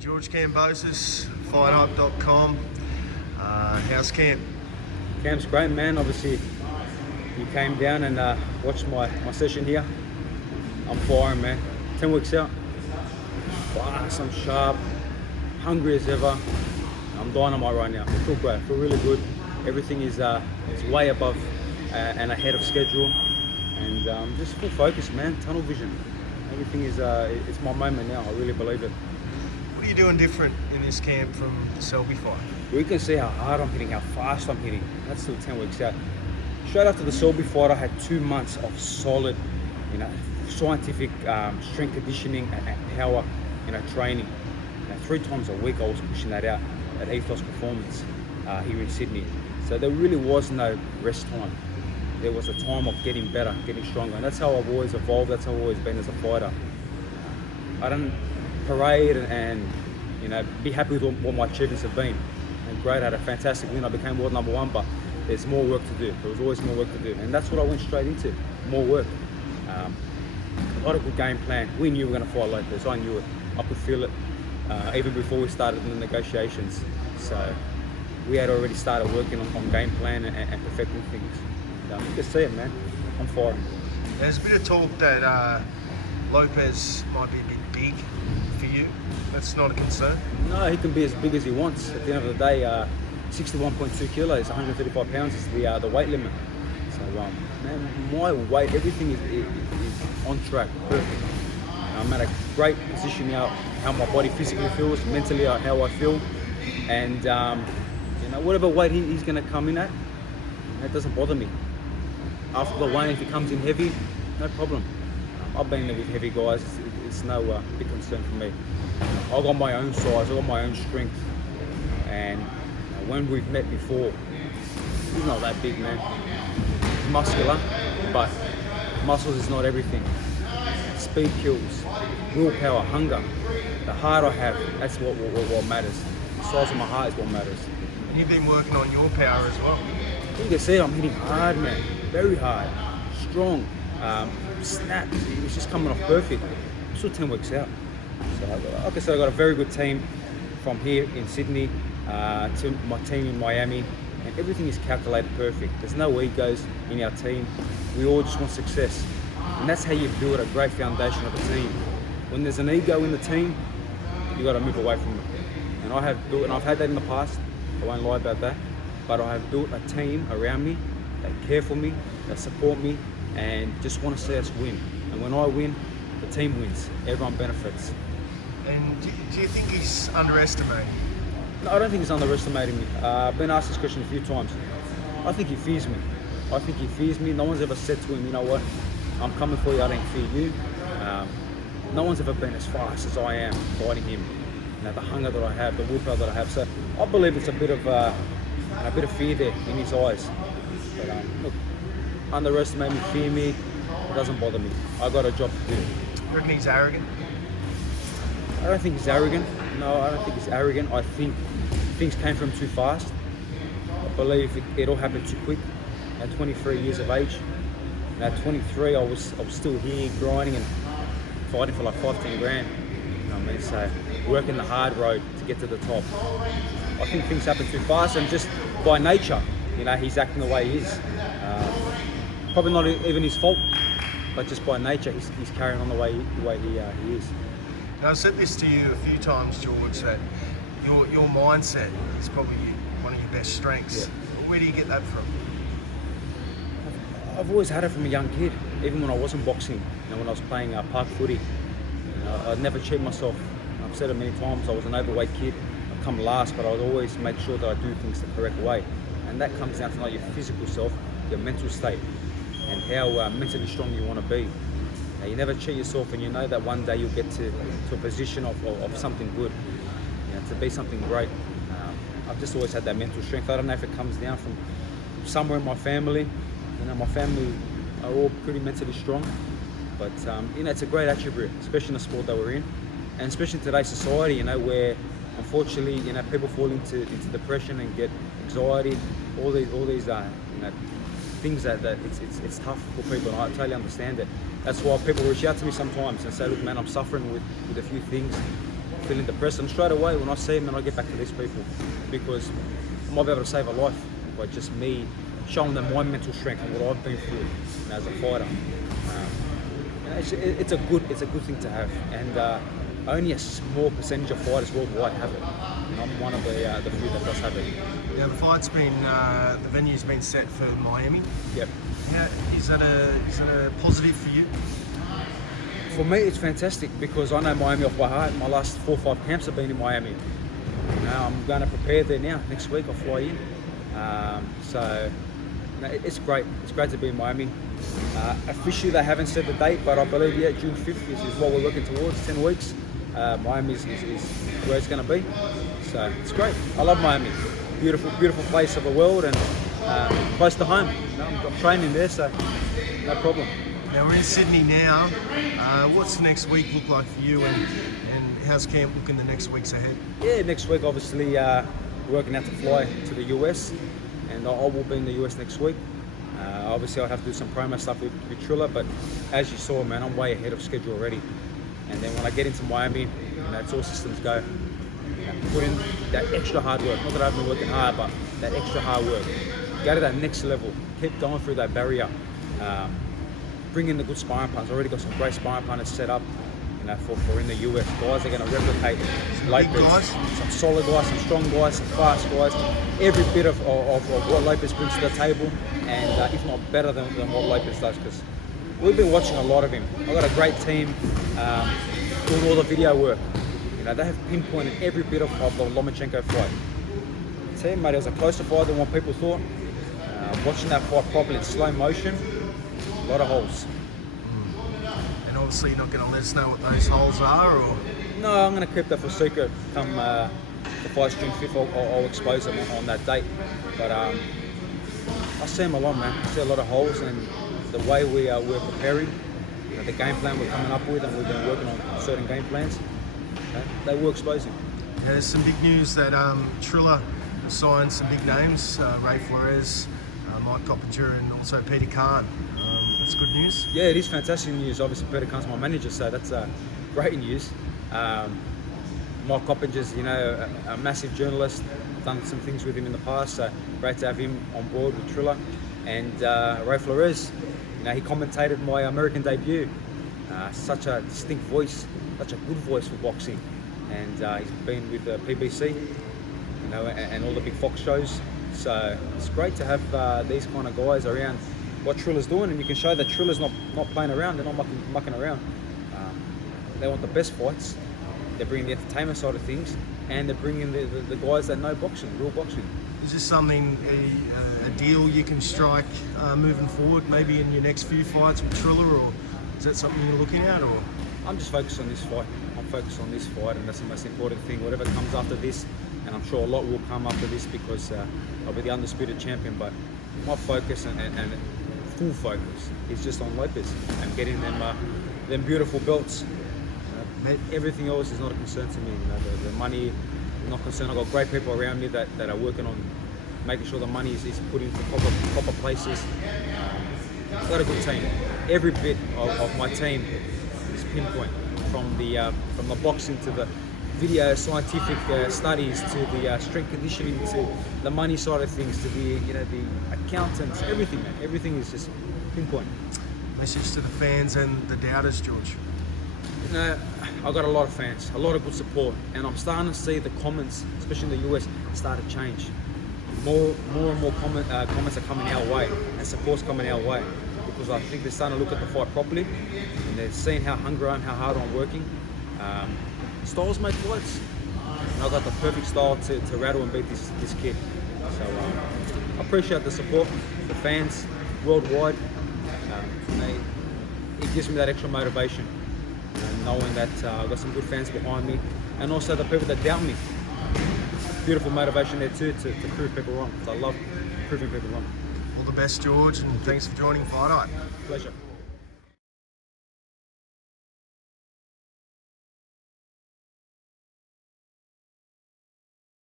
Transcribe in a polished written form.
George Kambosos, FightHype.com. How's camp? Camp's great, man. Obviously, you came down and watched my session here. I'm firing, man. 10 weeks out. Fast, I'm sharp, hungry as ever. I'm dynamite right now. I feel great. I feel really good. Everything is way above and ahead of schedule. And just full focus, man. Tunnel vision. Everything is, it's my moment now. I really believe it. What are you doing different in this camp from the Selby fight? We can see how hard I'm hitting, how fast I'm hitting. That's still 10 weeks out. Straight after the Selby fight, I had 2 months of solid, scientific strength conditioning and power, training. 3 times a week I was pushing that out at Ethos Performance here in Sydney. So there really was no rest time. There was a time of getting better, getting stronger. And that's how I've always evolved. That's how I've always been as a fighter. I don't parade and be happy with what my achievements have been. And great, I had a fantastic win. I became world #1, but there's more work to do. There was always more work to do. And that's what I went straight into, more work. A lot of good game plan. We knew we were going to fight Lopez. I knew it. I could feel it even before we started the negotiations. So we had already started working on game plan and perfecting things. You can see it, man. I'm firing. There's a bit of talk that Lopez might be a bit big for you. That's not a concern? No, he can be as big as he wants. At the end of the day, 61.2 kilos, 135 pounds is the weight limit. So, man, my weight, everything is on track, perfect. I'm at a great position now, how my body physically feels, mentally how I feel. And, whatever weight he's going to come in at, that doesn't bother me. After the weigh, if he comes in heavy, no problem. I've been there with heavy guys, it's no big concern for me. I've got my own size, I've got my own strength. And when we've met before, he's not that big, man. He's muscular, but muscles is not everything. Speed kills, willpower, hunger. The heart I have, that's what matters. The size of my heart is what matters. And you've been working on your power as well. You can see I'm hitting hard, man. Very hard, strong, snap. It's just coming off perfect. I'm still 10 weeks out. So, like I said, I've got a very good team from here in Sydney to my team in Miami, and everything is calculated perfect. There's no egos in our team. We all just want success, and that's how you build a great foundation of a team. When there's an ego in the team, you got to move away from it. And I have built, and I've had that in the past. I won't lie about that. But I have built a team around me that care for me, that support me, and just want to see us win. And when I win, the team wins. Everyone benefits. And do you think he's underestimating? No, I don't think he's underestimating me. I've been asked this question a few times. I think he fears me. I think he fears me. No one's ever said to him, you know what, I'm coming for you, I don't fear you. No one's ever been as fast as I am fighting him. The hunger that I have, the willpower that I have. So I believe it's a bit of fear there in his eyes. But look, underestimate me, fear me, it doesn't bother me. I've got a job to do. You reckon he's arrogant? I don't think he's arrogant. No, I don't think he's arrogant. I think things came from him too fast. I believe it all happened too quick. At 23 years of age. And at 23, I was still here grinding and fighting for like 5-10 grand. So working the hard road to get to the top. I think things happen too fast, and just by nature, he's acting the way he is. Probably not even his fault, but just by nature, he's carrying on the way he is. Now, I've said this to you a few times, George, that your mindset is probably one of your best strengths. Yeah. Where do you get that from? I've always had it from a young kid, even when I wasn't boxing. When I was playing park footy, I'd never cheat myself. I've said it many times. I was an overweight kid. I'd come last, but I'd always make sure that I do things the correct way. And that comes down to your physical self, your mental state, and how mentally strong you want to be. Now, you never cheat yourself, and you know that one day you'll get to a position of something good, to be something great. I've just always had that mental strength. I don't know if it comes down from somewhere in my family. My family are all pretty mentally strong, but it's a great attribute, especially in the sport that we're in, and especially in today's society, where unfortunately, people fall into depression and get anxiety, all these things that it's tough for people, and I totally understand it. That's why people reach out to me sometimes and say, look, man, I'm suffering with a few things, feeling depressed. And straight away, when I see him, and I get back to these people, because I might be able to save a life by just me showing them my mental strength and what I've been through as a fighter. It's a good thing to have, and only a small percentage of fighters worldwide have it. And I'm one of the few that does have it. Yeah, the fight's been, the venue's been set for Miami. Yep. Yeah, is that a positive for you? For me, it's fantastic because I know Miami off by heart. My last 4 or 5 camps have been in Miami. I'm going to prepare there now. Next week I'll fly in. So it's great. It's great to be in Miami. Officially they haven't set the date, but I believe June 5th is what we're looking towards. 10 weeks. Miami is where it's going to be. So it's great. I love Miami. Beautiful, beautiful place of the world, and close to home. I'm training there, so no problem. Now we're in Sydney now. What's the next week look like for you, and how's camp looking the next weeks ahead? Yeah, next week obviously working out to fly to the US, and I will be in the US next week. Obviously I'll have to do some promo stuff with Trilla, but as you saw, man, I'm way ahead of schedule already. And then when I get into Miami, it's all systems go. Put in that extra hard work. Not that I've been working hard, but that extra hard work. Go to that next level. Keep going through that barrier. Bring in the good sparring partners. Already got some great sparring partners set up. For in the US, guys are going to replicate Lopez. Some solid guys, some strong guys, some fast guys. Every bit of what Lopez brings to the table, and if not better than what Lopez does, because we've been watching a lot of him. I've got a great team doing all the video work. They have pinpointed every bit of the Lomachenko fight. Team, mate, it was a closer fight than what people thought. Watching that fight properly in slow motion, a lot of holes. And obviously you're not going to let us know what those holes are, or? No, I'm going to keep that for secret. Come the fight's June 5th, I'll expose them on that date. But I see them a lot, man. I see a lot of holes, and the way we're preparing, the game plan we're coming up with, and we've been working on certain game plans, they will expose him. Yeah, there's some big news that Trilla signed some big names, Ray Flores, Mike Coppinger, and also Peter Khan. That's good news. Yeah, it is fantastic news. Obviously, Peter Khan's my manager, so that's great news. Mike Coppinger's, a massive journalist. I've done some things with him in the past, so great to have him on board with Trilla. And Ray Flores, he commentated my American debut. Such a distinct voice, such a good voice for boxing, and he's been with PBC, and all the big Fox shows. So it's great to have these kind of guys around what Trilla's doing, and you can show that Trilla's not playing around. They're not mucking around. They want the best fights. They're bringing the entertainment side of things, and they're bringing the guys that know boxing, real boxing. Is this something, a deal you can strike moving forward, maybe in your next few fights with Trilla, or is that something you're looking at? Or I'm just focused on this fight. I'm focused on this fight, and that's the most important thing. Whatever comes after this, and I'm sure a lot will come after this, because I'll be the undisputed champion. But my focus and full focus is just on Lopez and getting them beautiful belts. Everything else is not a concern to me. The money is not concerned. I've got great people around me that are working on making sure the money is put into proper places. I've got a good team. Every bit of my team is pinpoint, from the boxing to the video scientific studies, to the strength conditioning, to the money side of things, to the accountants, everything, man. Everything is just pinpoint. Message to the fans and the doubters, George. I've got a lot of fans, a lot of good support, and I'm starting to see the comments, especially in the US, start to change. More and more comments are coming our way, and support's coming our way, because I think they're starting to look at the fight properly, and they're seeing how hungry I am, how hard I'm working. Styles make fights, and I've got the perfect style to rattle and beat this kid. So I appreciate the support, the fans worldwide. It gives me that extra motivation, knowing that I've got some good fans behind me, and also the people that doubt me. Beautiful motivation there too, to prove people wrong, because I love proving people wrong. All the best, George, and thanks for joining FightHype. Pleasure.